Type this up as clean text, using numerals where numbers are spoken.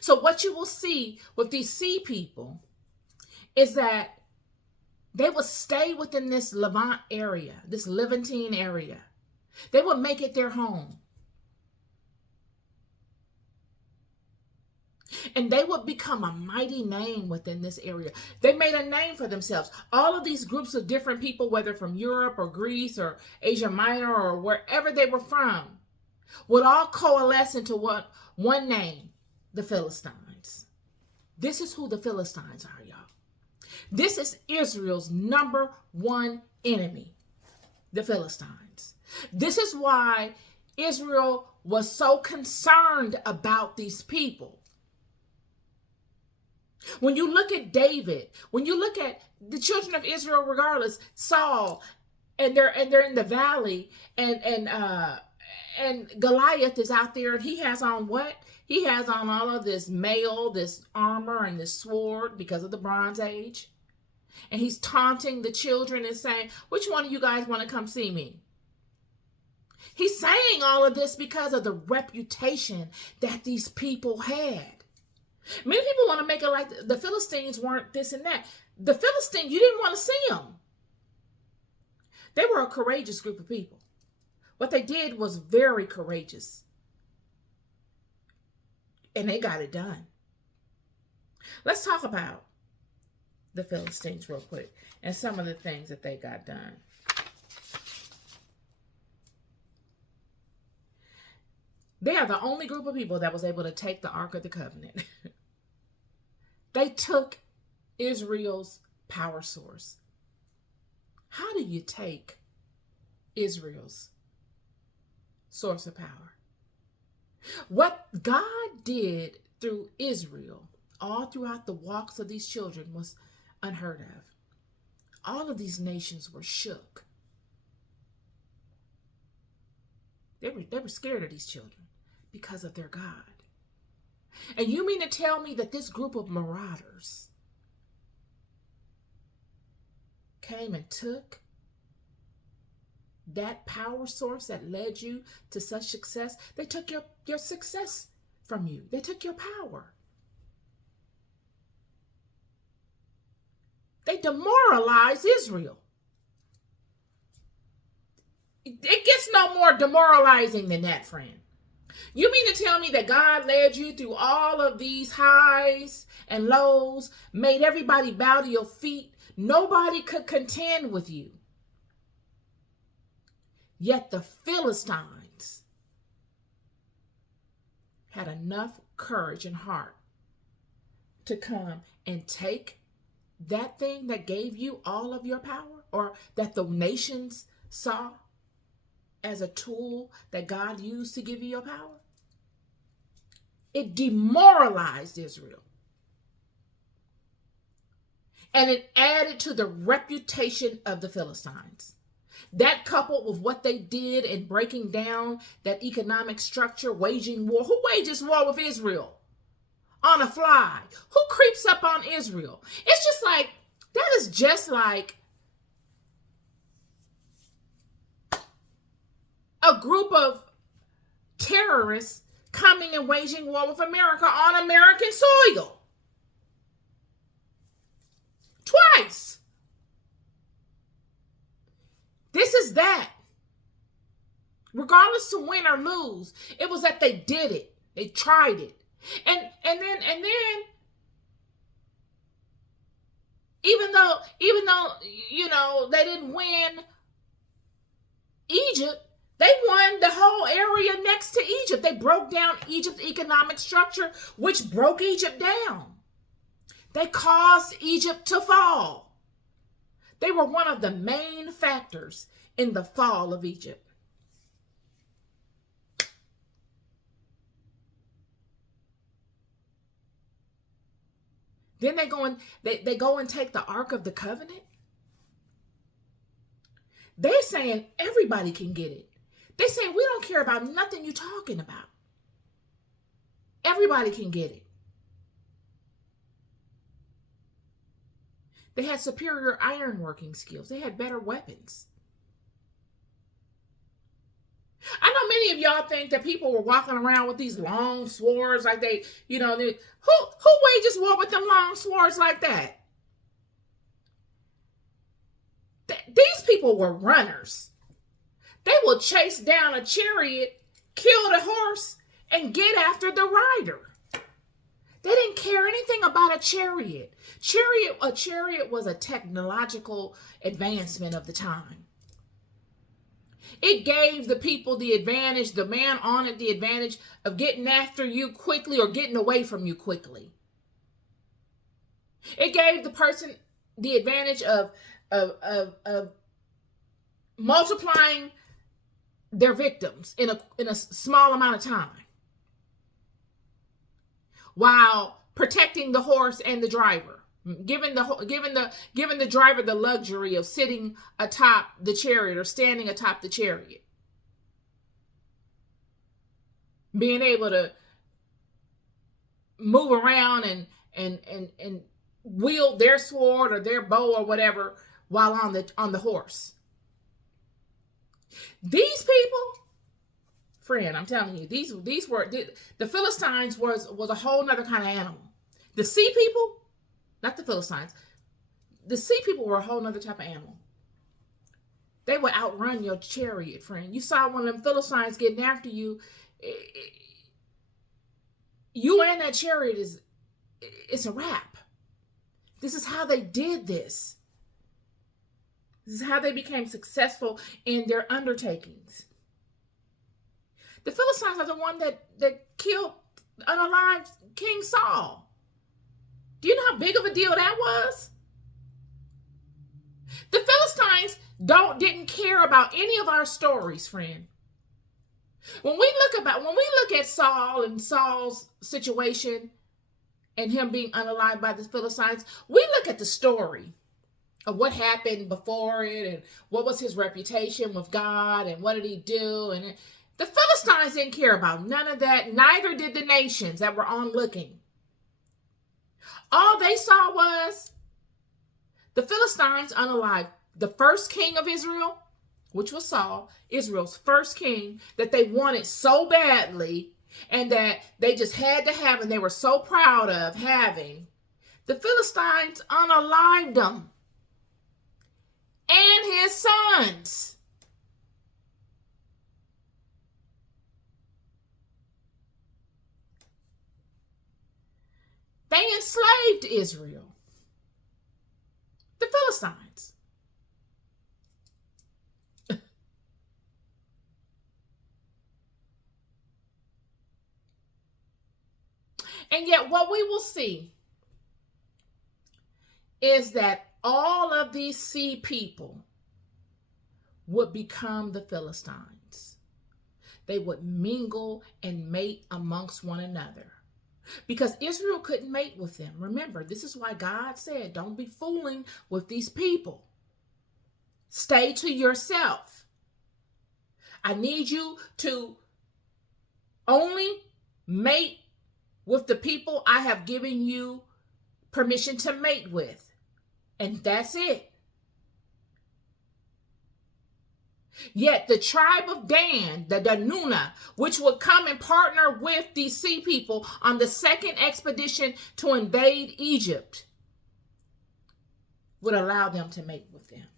So what you will see with these sea people is that they will stay within this Levant area, this Levantine area. They will make it their home. And they would become a mighty name within this area. They made a name for themselves. All of these groups of different people, whether from Europe or Greece or Asia Minor or wherever they were from, would all coalesce into one name, the Philistines. This is who the Philistines are, y'all. This is Israel's number one enemy, the Philistines. This is why Israel was so concerned about these people. When you look at David, when you look at the children of Israel, regardless, Saul, and they're in the valley, and Goliath is out there, and he has on what? He has on all of this mail, this armor, and this sword because of the Bronze Age. And he's taunting the children and saying, which one of you guys want to come see me? He's saying all of this because of the reputation that these people had. Many people want to make it like the Philistines weren't this and that. The Philistines, you didn't want to see them. They were a courageous group of people. What they did was very courageous. And they got it done. Let's talk about the Philistines real quick and some of the things that they got done. They are the only group of people that was able to take the Ark of the Covenant. They took Israel's power source. How do you take Israel's source of power? What God did through Israel, all throughout the walks of these children, was unheard of. All of these nations were shook. They were scared of these children because of their God. And you mean to tell me that this group of marauders came and took that power source that led you to such success? They took your success from you. They took your power. They demoralized Israel. It gets no more demoralizing than that, friend. You mean to tell me that God led you through all of these highs and lows, made everybody bow to your feet? Nobody could contend with you. Yet the Philistines had enough courage and heart to come and take that thing that gave you all of your power, or that the nations saw as a tool that God used to give you your power. It demoralized Israel. And it added to the reputation of the Philistines. That coupled with what they did in breaking down that economic structure, waging war. Who wages war with Israel? On a fly. Who creeps up on Israel? It's just like, that is just like a group of terrorists coming and waging war with America on American soil. Twice. This is that. Regardless to win or lose, it was that they did it. They tried it. And then even though they didn't win Egypt, they won the whole area next to Egypt. They broke down Egypt's economic structure, which broke Egypt down. They caused Egypt to fall. They were one of the main factors in the fall of Egypt. Then they go and take the Ark of the Covenant. They're saying everybody can get it. They're saying we don't care about nothing you're talking about. Everybody can get it. They had superior ironworking skills. They had better weapons. I know many of y'all think that people were walking around with these long swords like who wages war with them long swords like that? These people were runners. They will chase down a chariot, kill the horse, and get after the rider. They didn't care anything about a chariot. A chariot was a technological advancement of the time. It gave the people the advantage, the man on it the advantage of getting after you quickly or getting away from you quickly. It gave the person the advantage of multiplying their victims in a small amount of time, while protecting the horse and the driver, giving the driver the luxury of sitting atop the chariot or standing atop the chariot, being able to move around and wield their sword or their bow or whatever while on the horse. These people, friend, I'm telling you, these were the Philistines was a whole nother kind of animal. The sea people, not the Philistines, the sea people were a whole nother type of animal. They would outrun your chariot, friend. You saw one of them Philistines getting after you. You and that chariot it's a wrap. This is how they did this. This is how they became successful in their undertakings. The Philistines are the one that killed unalived King Saul. Do you know how big of a deal that was? The Philistines didn't care about any of our stories, friend. When we look at Saul and Saul's situation and him being unalived by the Philistines, we look at the story of what happened before it and what was his reputation with God and what did he do. And the Philistines didn't care about none of that. Neither did the nations that were onlooking. All they saw was the Philistines unalived the first king of Israel, which was Saul, Israel's first king that they wanted so badly and that they just had to have and they were so proud of having. The Philistines unalived him and his sons. They enslaved Israel. The Philistines. And yet what we will see is that all of these sea people would become the Philistines. They would mingle and mate amongst one another because Israel couldn't mate with them. Remember, this is why God said, don't be fooling with these people. Stay to yourself. I need you to only mate with the people I have given you permission to mate with. And that's it. Yet the tribe of Dan, the Danuna, which would come and partner with these sea people on the second expedition to invade Egypt, would allow them to mate with them.